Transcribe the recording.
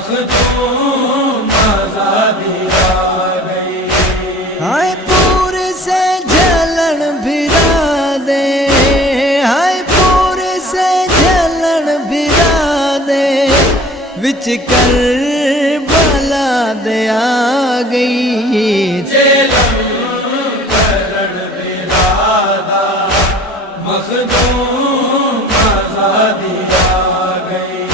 مخدوم آزادی آ گئی، ہائے پور سے جلن بھرا دے، ہائے پور سے جلن بھرا دے، وچ کربلا دے آ گئی، کرن برادہ مخدوم آزادی آ گئی،